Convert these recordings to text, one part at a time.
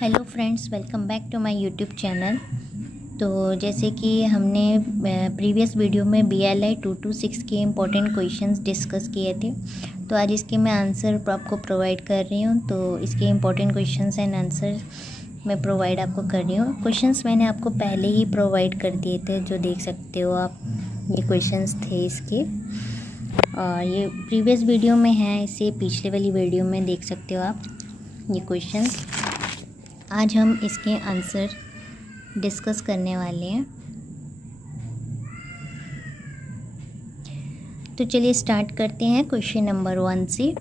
Hello friends, welcome back to my YouTube channel. तो जैसे कि हमने प्रीवियस वीडियो में BLI 226 के इम्पोर्टेंट क्वेश्चंस डिस्कस किए थे, तो आज इसके मैं आंसर आपको प्रोवाइड कर रही हूँ। तो इसके इम्पोर्टेंट क्वेश्चंस एंड आंसर मैं प्रोवाइड आपको कर रही हूँ। क्वेश्चंस मैंने आपको पहले ही प्रोवाइड कर दिए थे, जो देख सकते हो आप। ये क्वेश्चंस थे इसके, ये प्रीवियस वीडियो में है, इसे पिछले वाली वीडियो में देख सकते हो आप ये क्वेश्चंस। आज हम इसके आंसर डिस्कस करने वाले हैं। तो चलिए स्टार्ट करते हैं क्वेश्चन नंबर 1 से।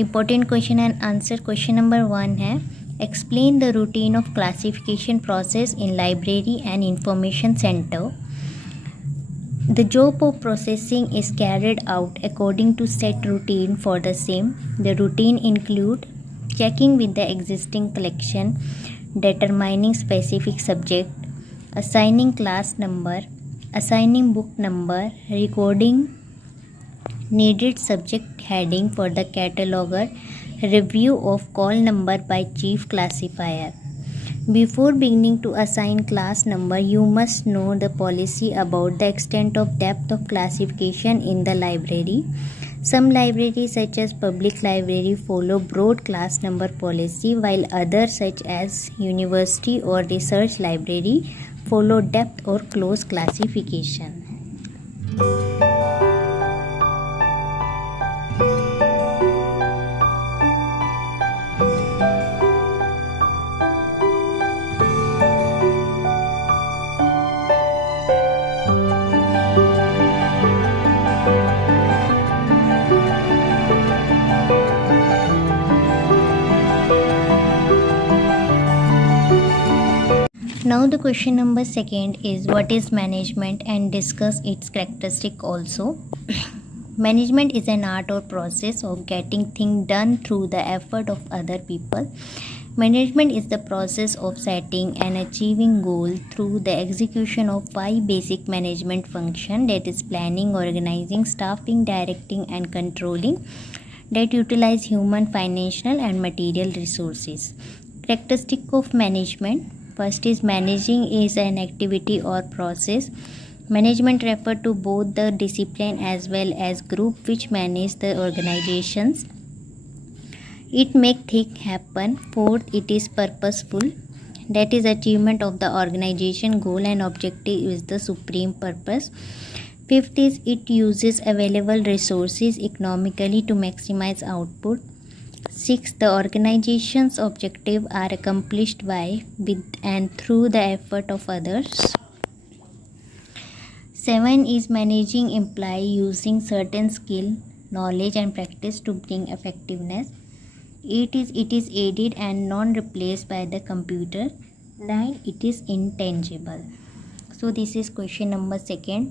Important question and answer. Question number 1 है, explain the routine of classification process in library and information centre. The job of processing is carried out according to set routine for the same. The routine include checking with the existing collection, determining specific subject, assigning class number, assigning book number, recording needed subject heading for the cataloger, review of call number by chief classifier. Before beginning to assign class number, you must know the policy about the extent of depth of classification in the library. Some libraries such as public library follow broad class number policy, while others such as university or research library follow depth or close classification. Now the question number 2 is, what is management, and discuss its characteristic also. Management is an art or process of getting things done through the effort of other people. Management is the process of setting and achieving goal through the execution of 5 basic management functions, that is planning, organizing, staffing, directing and controlling, that utilize human, financial and material resources. Characteristic of management. First is, managing is an activity or process. Management refer to both the discipline as well as group which manage the organizations. It make things happen. Fourth, it is purposeful. That is, achievement of the organization goal and objective is the supreme purpose. Fifth is, it uses available resources economically to maximize output. Sixth, the organization's objectives are accomplished by, with and through the effort of others. 7 is, managing imply using certain skill, knowledge and practice to bring effectiveness. 8 is, it is aided and non-replaced by the computer. 9, it is intangible. So this is question number 2.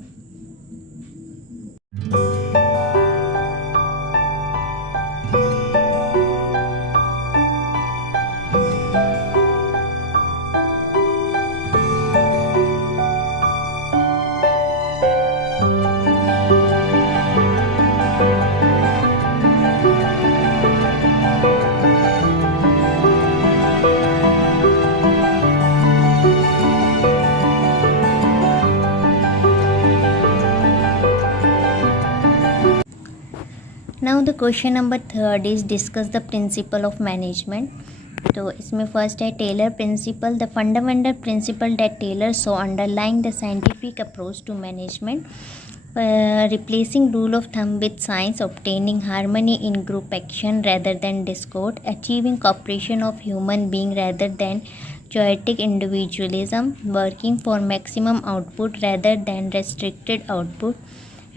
Now the question number 3 is, discuss the principle of management. तो इसमें first है, Taylor principle, the fundamental principle that Taylor so underlying the scientific approach to management, replacing rule of thumb with science, obtaining harmony in group action rather than discord, achieving cooperation of human being rather than chaotic individualism, working for maximum output rather than restricted output,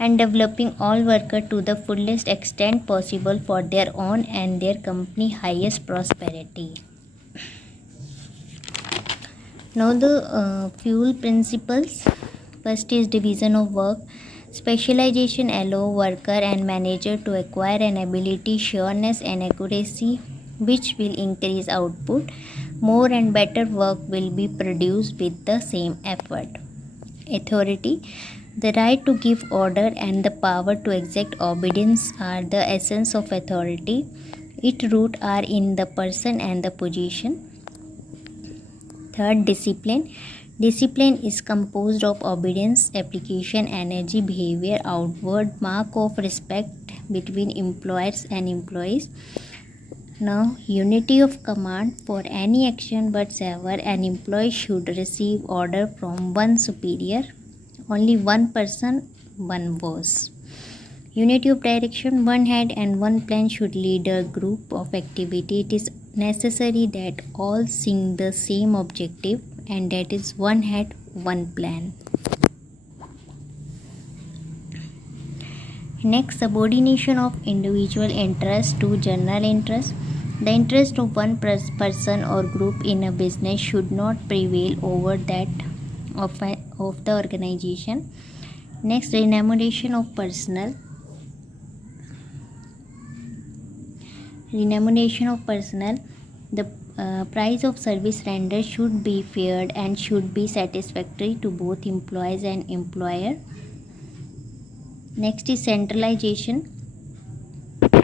and developing all workers to the fullest extent possible for their own and their company highest prosperity. Now the fuel principles. First is division of work. Specialization allow worker and manager to acquire an ability, sureness and accuracy which will increase output. More and better work will be produced with the same effort. Authority. The right to give order and the power to exact obedience are the essence of authority. Its roots are in the person and the position. Third, discipline. Discipline is composed of obedience, application, energy, behavior, outward mark of respect between employers and employees. Now, unity of command. For any action whatsoever, an employee should receive order from one superior. Only one person, one boss. Unity of direction. One head and one plan should lead a group of activity. It is necessary that all sing the same objective, and that is one head, one plan. Next, subordination of individual interest to general interest. The interest of one person or group in a business should not prevail over that of the organization. Next, remuneration of personnel. Remuneration of personnel. The price of service rendered should be fair and should be satisfactory to both employees and employer. Next is centralization.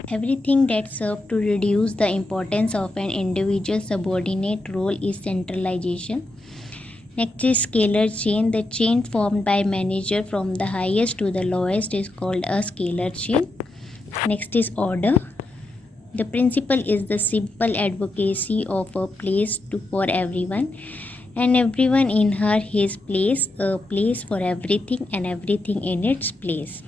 Everything that serves to reduce the importance of an individual subordinate role is centralization. Next is scalar chain. The chain formed by manager from the highest to the lowest is called a scalar chain. Next is order. The principle is the simple advocacy of a place for everyone, and everyone in his place, a place for everything and everything in its place.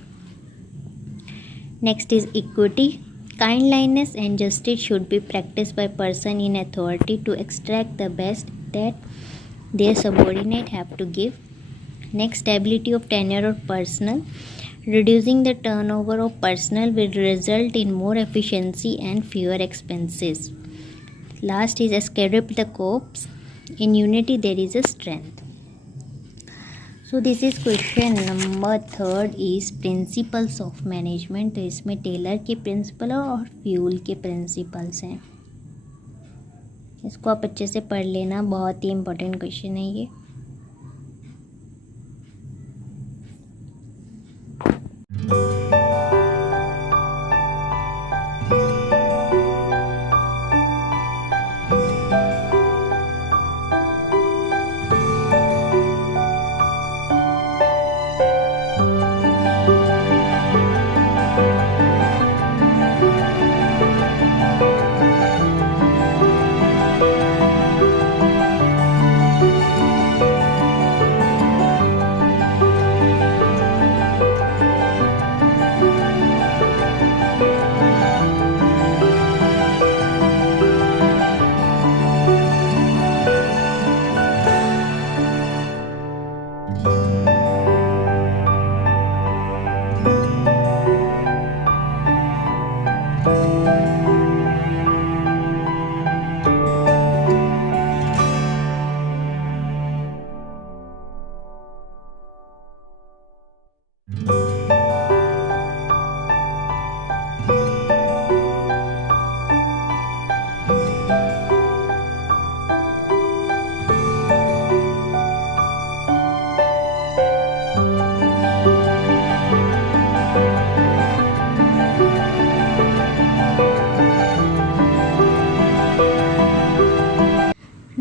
Next is equity. Kindliness and justice should be practiced by person in authority to extract the best that their subordinate have to give. Next, stability of tenure of personnel. Reducing the turnover of personnel will result in more efficiency and fewer expenses. Last is escape the corps. In unity there is a strength. So this is question number 3 is principles of management. तो इसमें Taylor के principal और fuel के principles हैं. इसको आप अच्छे से पढ़ लेना, बहुत ही इम्पोर्टेंट क्वेश्चन है ये.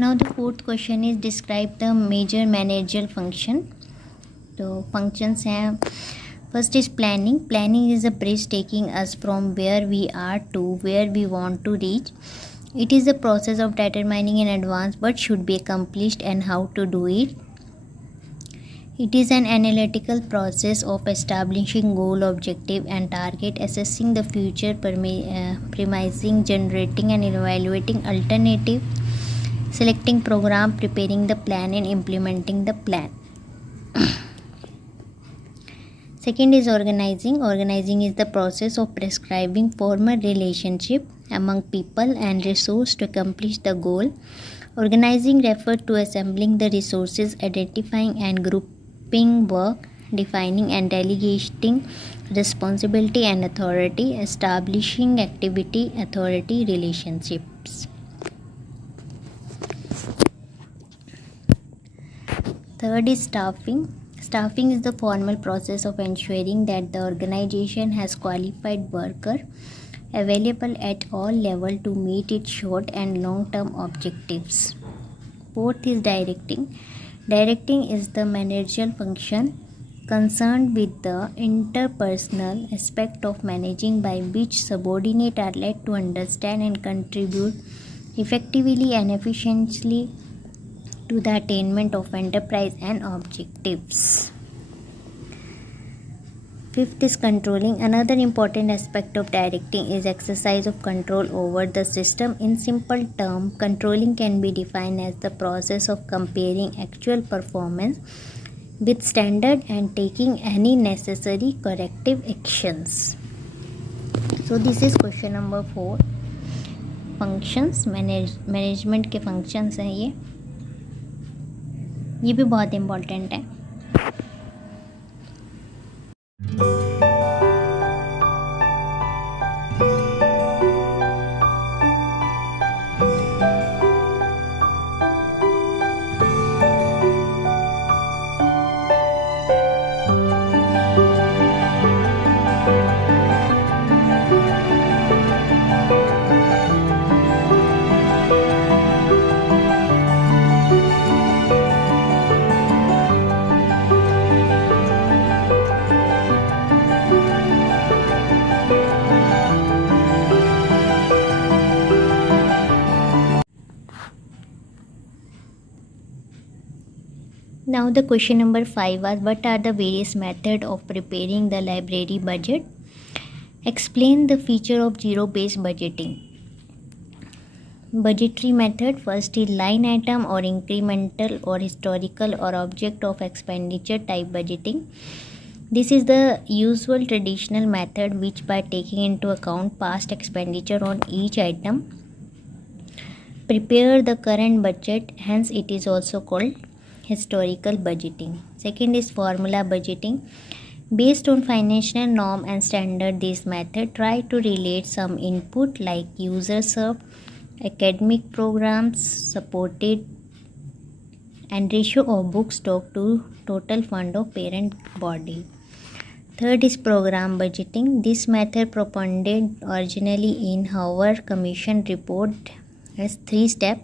Now the fourth question is describe the major managerial function. तो functions हैं. First is planning. Planning is a bridge taking us from where we are to where we want to reach. It is a process of determining in advance what should be accomplished and how to do it. It is an analytical process of establishing goal, objective and target, assessing the future, premising, generating and evaluating alternative, selecting program, preparing the plan and implementing the plan. Second is organizing. Organizing is the process of prescribing formal relationship among people and resources to accomplish the goal. Organizing refers to assembling the resources, identifying and grouping work, defining and delegating responsibility and authority, establishing activity, authority, relationships. Third is staffing. Staffing is the formal process of ensuring that the organization has qualified worker available at all levels to meet its short and long-term objectives. Fourth is directing. Directing is the managerial function concerned with the interpersonal aspect of managing, by which subordinates are led to understand and contribute effectively and efficiently to the attainment of enterprise and objectives. Fifth is controlling. Another important aspect of directing is exercise of control over the system. In simple terms, controlling can be defined as the process of comparing actual performance with standard and taking any necessary corrective actions. So this is question number 4. Functions management के functions हैं ये भी बहुत important है. Now the question number 5 was, what are the various methods of preparing the library budget? Explain the feature of zero-based budgeting. Budgetary method. First is line item or incremental or historical or object of expenditure type budgeting. This is the usual traditional method which, by taking into account past expenditure on each item, prepare the current budget. Hence it is also called historical budgeting. Second is formula budgeting. Based on financial norm and standard, this method try to relate some input like user served, academic programs supported, and ratio of book stock to total fund of parent body. Third is program budgeting. This method proponented originally in Howard Commission report as 3 steps.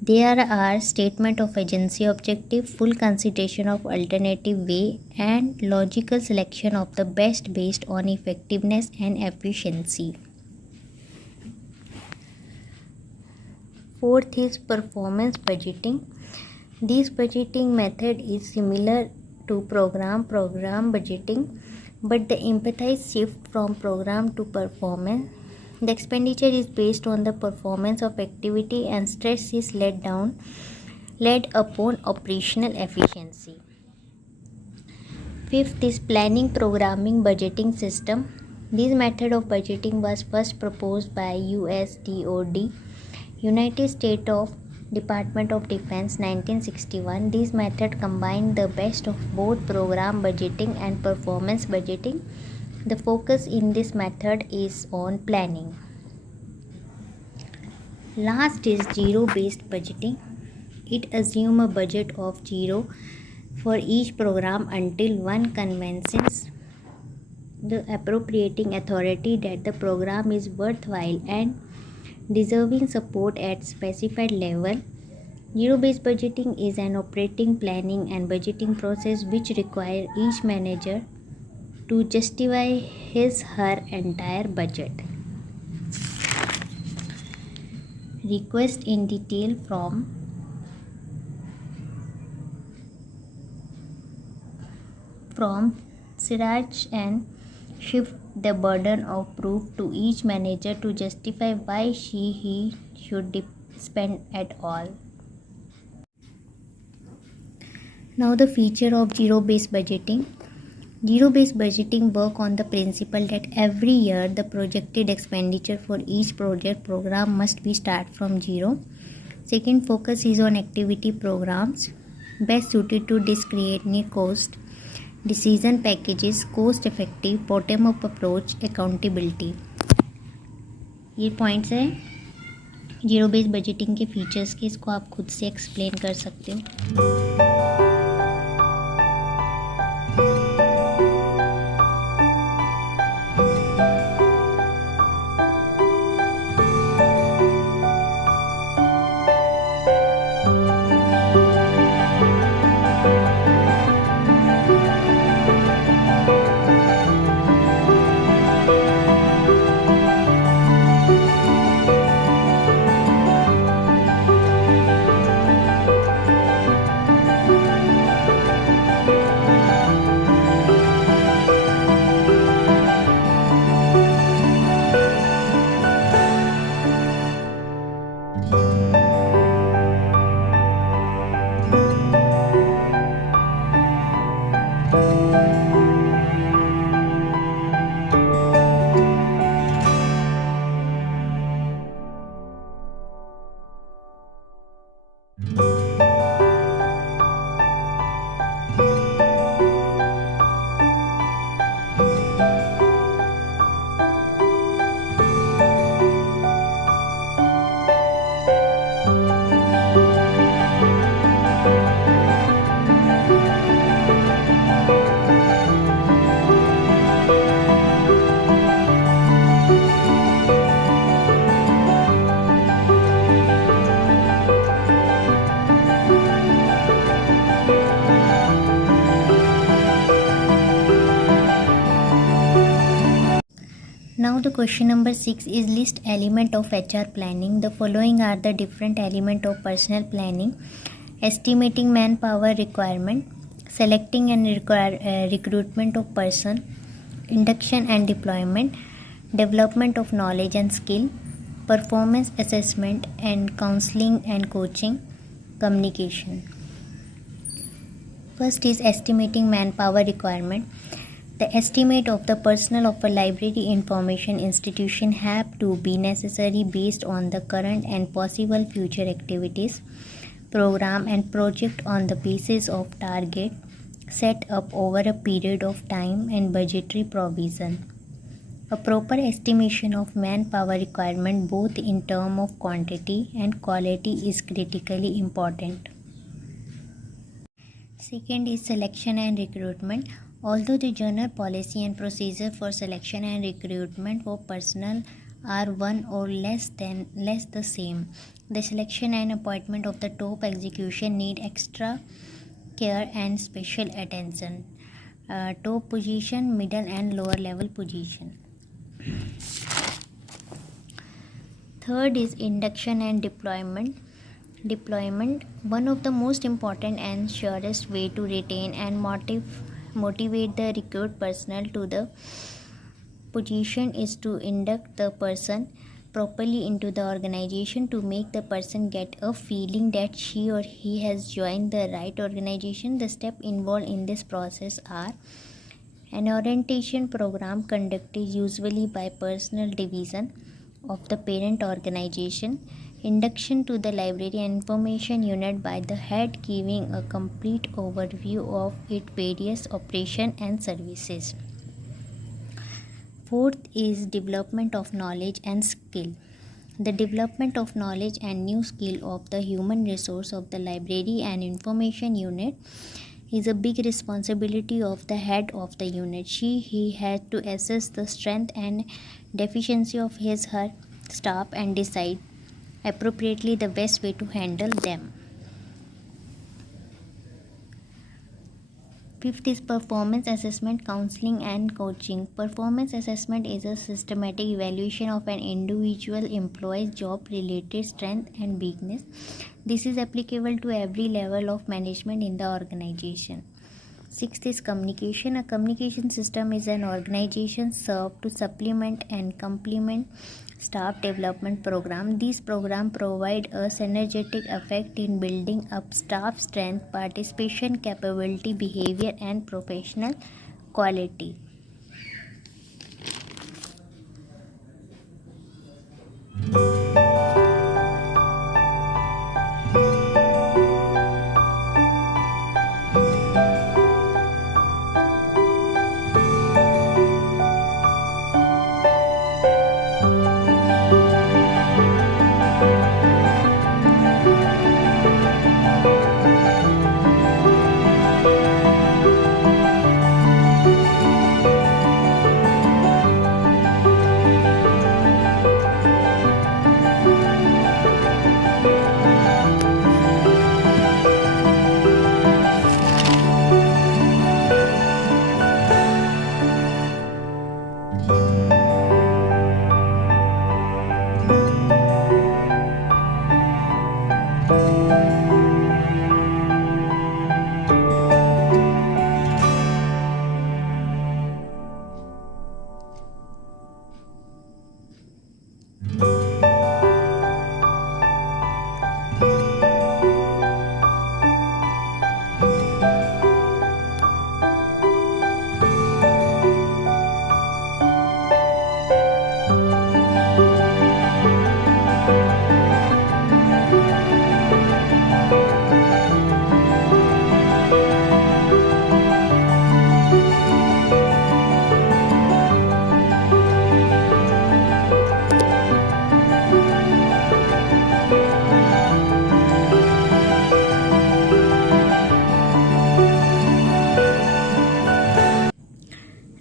There are statement of agency objective, full consideration of alternative way, and logical selection of the best based on effectiveness and efficiency. Fourth is performance budgeting. This budgeting method is similar to program budgeting, but the emphasis shift from program to performance. The expenditure is based on the performance of activity and stress is laid upon operational efficiency. Fifth is planning, programming, budgeting system. This method of budgeting was first proposed by USDOD, United States of Department of Defense, 1961. This method combined the best of both program budgeting and performance budgeting. The focus in this method is on planning. Last is zero-based budgeting. It assumes a budget of 0 for each program until one convinces the appropriating authority that the program is worthwhile and deserving support at specified level. Zero-based budgeting is an operating, planning and budgeting process which requires each manager to justify his/her entire budget. Request in detail from Siraj and shift the burden of proof to each manager to justify why he should spend at all. Now the feature of zero-based budgeting. Zero-based budgeting work on the principle that every year the projected expenditure for each project program must be start from 0. Second, focus is on activity programs best suited to discrete cost, decision packages, cost effective, bottom up approach, accountability. ये points है zero based budgeting के features के. इसको आप खुद से explain कर सकते हो. question number 6 is list element of HR planning. The following are the different element of personal planning: estimating manpower requirement, selecting and recruitment of person, induction and deployment, development of knowledge and skill, performance assessment, and counseling and coaching, communication. First is estimating manpower requirement. The estimate of the personnel of a library information institution have to be necessary based on the current and possible future activities, program and project on the basis of target set up over a period of time and budgetary provision. A proper estimation of manpower requirement both in terms of quantity and quality is critically important. Second is selection and recruitment. Although the general policy and procedure for selection and recruitment for personnel are one or less the same, the selection and appointment of the top execution need extra care and special attention. Top position, middle and lower level position. Third is induction and deployment. One of the most important and surest way to retain and motivate the recruit personnel to the position is to induct the person properly into the organization to make the person get a feeling that she or he has joined the right organization. The steps involved in this process are: an orientation program conducted usually by personnel division of the parent organization, induction to the library and information unit by the head giving a complete overview of its various operations and services. Fourth is development of knowledge and skill. The development of knowledge and new skill of the human resource of the library and information unit is a big responsibility of the head of the unit. He had to assess the strength and deficiency of her staff and decide appropriately the best way to handle them. Fifth is performance assessment, counseling and coaching. Performance assessment is a systematic evaluation of an individual employee's job-related strength and weakness. This is applicable to every level of management in the organization. Sixth is communication. A communication system is an organization served to supplement and complement staff development program. These programs provide a synergetic effect in building up staff strength, participation capability, behavior, and professional quality.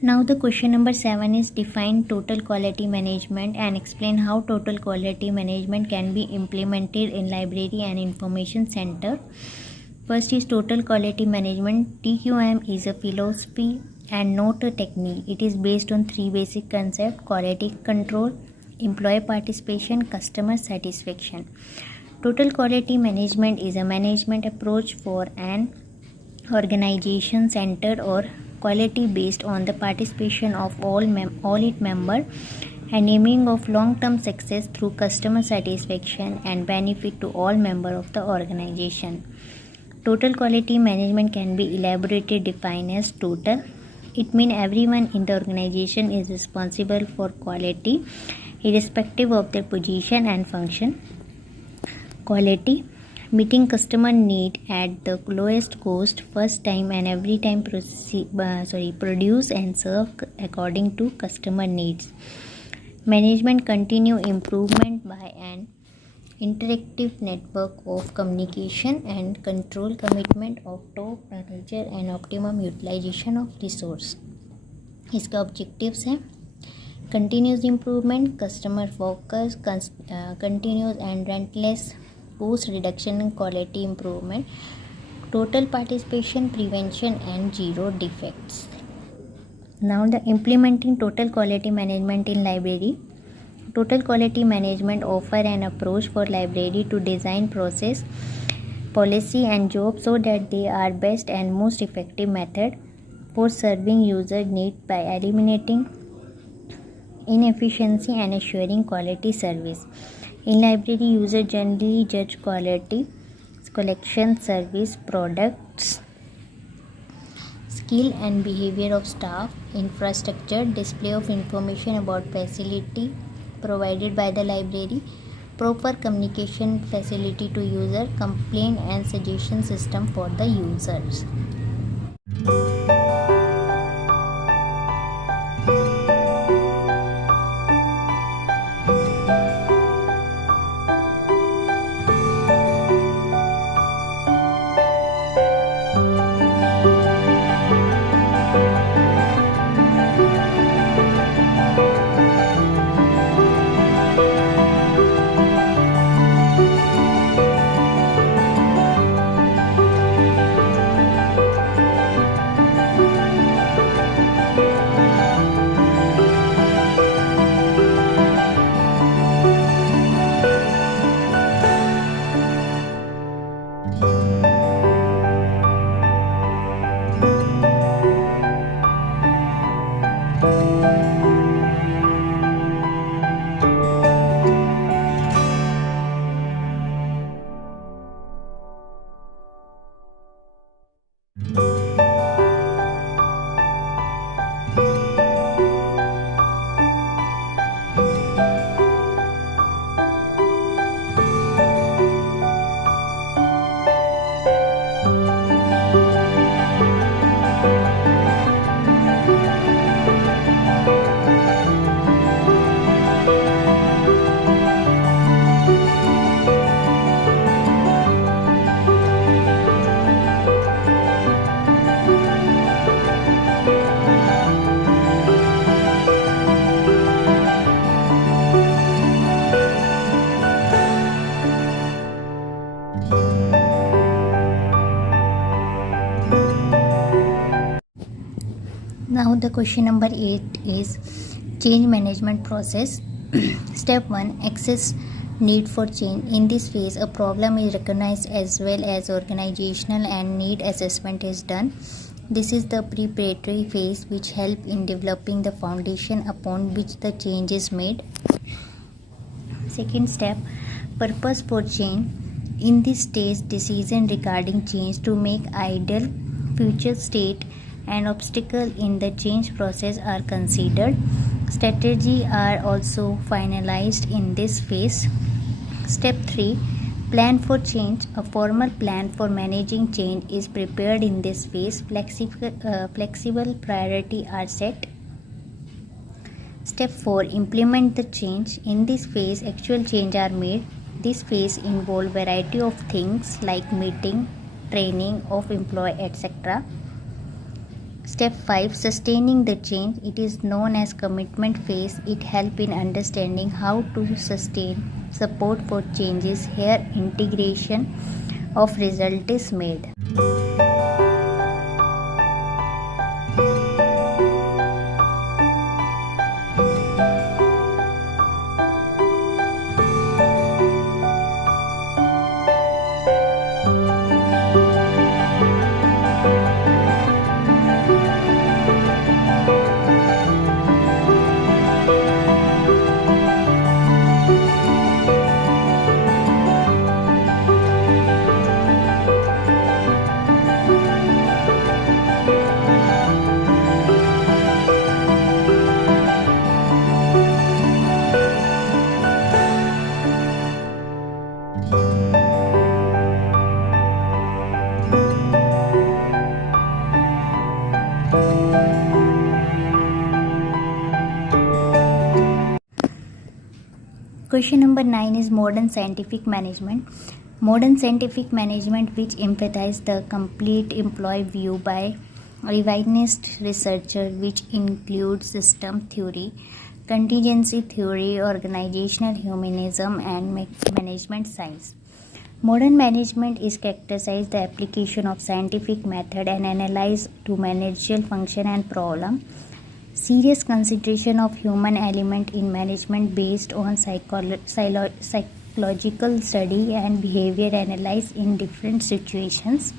Now the question number 7 is define total quality management and explain how total quality management can be implemented in library and information center. First is total quality management. TQM is a philosophy and not a technique. It is based on three basic concepts: quality control, employee participation, customer satisfaction. Total quality management is a management approach for an organization centered or quality based on the participation of all its members and aiming of long-term success through customer satisfaction and benefit to all members of the organization. Total quality management can be elaborately defined as total. It means everyone in the organization is responsible for quality, irrespective of their position and function. Quality, meeting customer need at the lowest cost, first time and every time produce and serve according to customer needs. Management continue improvement by an interactive network of communication and control, commitment of top manager and optimum utilization of resource. इसका objectives हैं continuous improvement, customer focus, continuous and relentless cost reduction and quality improvement, total participation, prevention and zero defects. Now the implementing total quality management in library. Total quality management offer an approach for library to design process, policy and job so that they are best and most effective method for serving user need by eliminating inefficiency and assuring quality service. In library, user generally judge quality, collection, service, products, skill and behavior of staff, infrastructure, display of information about facility provided by the library, proper communication facility to user, complaint and suggestion system for the users. Now the question number 8 is change management process. Step 1, access need for change. In this phase, a problem is recognized as well as organizational and need assessment is done. This is the preparatory phase which help in developing the foundation upon which the change is made. Second step, purpose for change. In this stage, decision regarding change to make ideal future state and obstacle in the change process are considered. Strategy are also finalized in this phase. Step 3, plan for change. A formal plan for managing change is prepared in this phase. Flexible priority are set. Step 4, implement the change. In this phase, actual change are made. This phase involve variety of things like meeting, training of employee, etc. Step 5, sustaining the change. It is known as commitment phase. It helps in understanding how to sustain support for changes. Here, integration of result is made. Question number 9 is modern scientific management. Modern scientific management, which emphasizes the complete employee view by revisionist researcher, which includes system theory, contingency theory, organizational humanism, and management science. Modern management is characterized the application of scientific method and analysis to managerial function and problem. Serious consideration of human element in management based on psychological study and behavior analysis in different situations.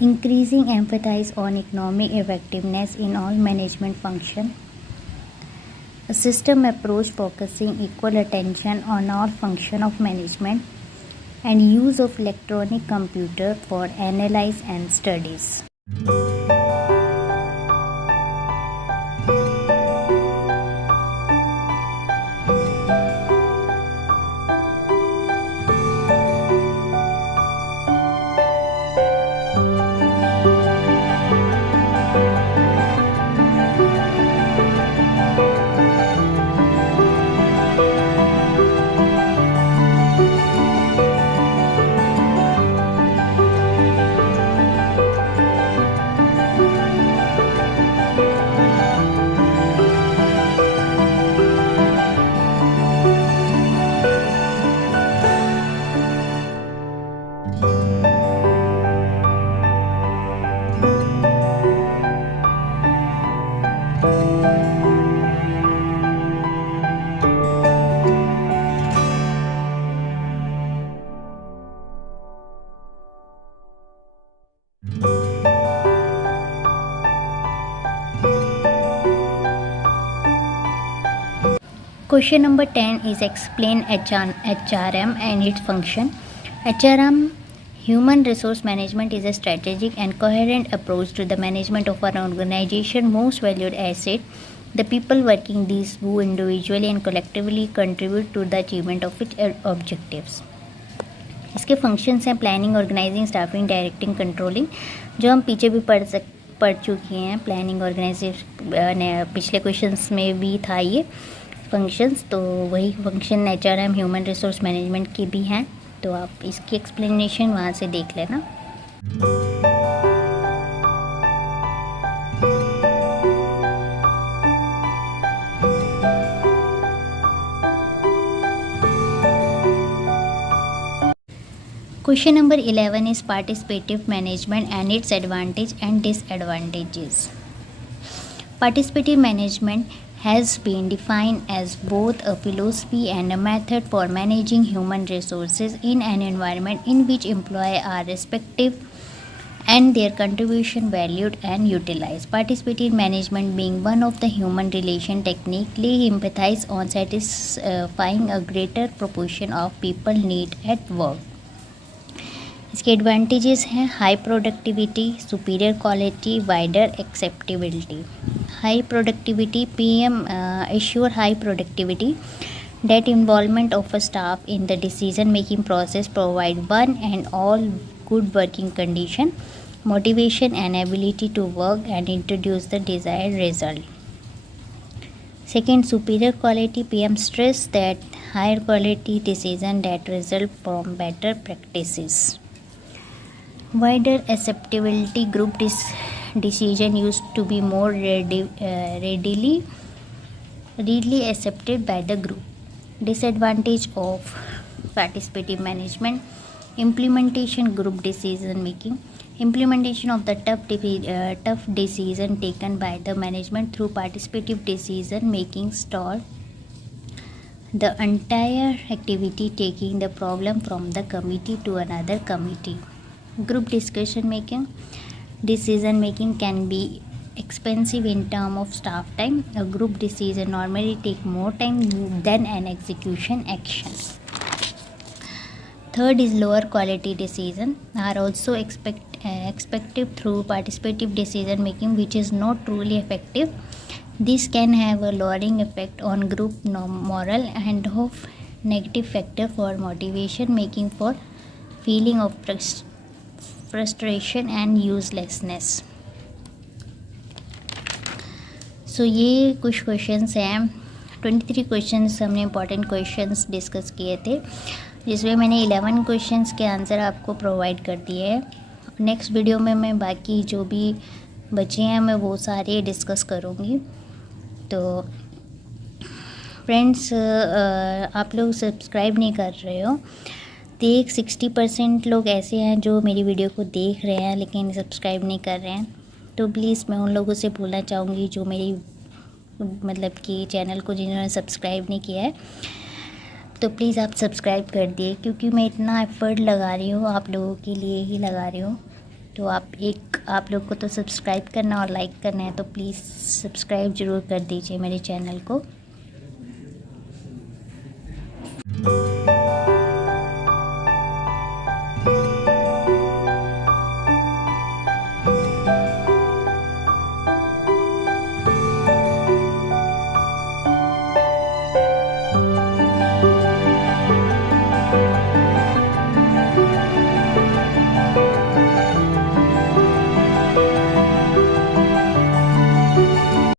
Increasing emphasis on economic effectiveness in all management function. A system approach focusing equal attention on all function of management and use of electronic computer for analysis and studies. Question number 10 is explain HRM and its function. HRM, Human Resource Management, is a strategic and coherent approach to the management of an organization's most valued asset, the people working these who individually and collectively contribute to the achievement of its objectives. इसके functions हैं planning, organising, staffing, directing, controlling, जो हम पीछे भी पढ़ चुके हैं. Planning, organisation पिछले क्वेश्चंस में भी था ये फंक्शंस, तो वही function HRM human resource management की भी हैं, तो आप इसकी एक्सप्लेनेशन वहाँ से देख लेना. Question number 11 is participative management and its advantage and disadvantages. Participative management has been defined as both a philosophy and a method for managing human resources in an environment in which employees are respected and their contribution valued and utilized. Participative management, being one of the human relation technique, lay emphasis on satisfying a greater proportion of people need at work. इसके advantages हैं high productivity, superior quality, wider acceptability. High productivity, PM assure high productivity, that involvement of a staff in the decision making process provide one and all good working condition, motivation and ability to work and introduce the desired result. Second, superior quality, PM stress that higher quality decision that result from better practices. Wider acceptability, group decision used to be more readily accepted by the group. Disadvantage of participative management, implementation, group decision making. Implementation of the tough decision taken by the management through participative decision making stall the entire activity, taking the problem from the committee to another committee. Group decision making can be expensive in terms of staff time. A group decision normally take more time than an execution action. Third is lower quality decision are also expected through participative decision making, which is not truly effective. This can have a lowering effect on group morale and have negative factor for motivation, making for feeling of frustration and uselessness. So ये कुछ questions हैं 23 questions हमने important questions discuss किए थे, जिसमें मैंने 11 questions के answer आपको प्रोवाइड कर दिए हैं। नेक्स्ट वीडियो में मैं बाकी जो भी बचे हैं मैं वो सारे डिस्कस करूँगी। तो फ्रेंड्स, आप लोग सब्सक्राइब नहीं कर रहे हो। 60% लोग ऐसे हैं जो मेरी वीडियो को देख रहे हैं लेकिन सब्सक्राइब नहीं कर रहे हैं। तो प्लीज़ मैं उन लोगों से बोलना चाहूँगी जो मेरी मतलब कि चैनल को जिन्होंने सब्सक्राइब नहीं किया है, तो प्लीज़ आप सब्सक्राइब कर दिए, क्योंकि मैं इतना एफ़र्ट लगा रही हूँ आप लोगों के लिए ही लगा रही हूँ। तो आप लोग को तो सब्सक्राइब करना और लाइक करना है, तो प्लीज़ सब्सक्राइब ज़रूर कर दीजिए मेरे चैनल को।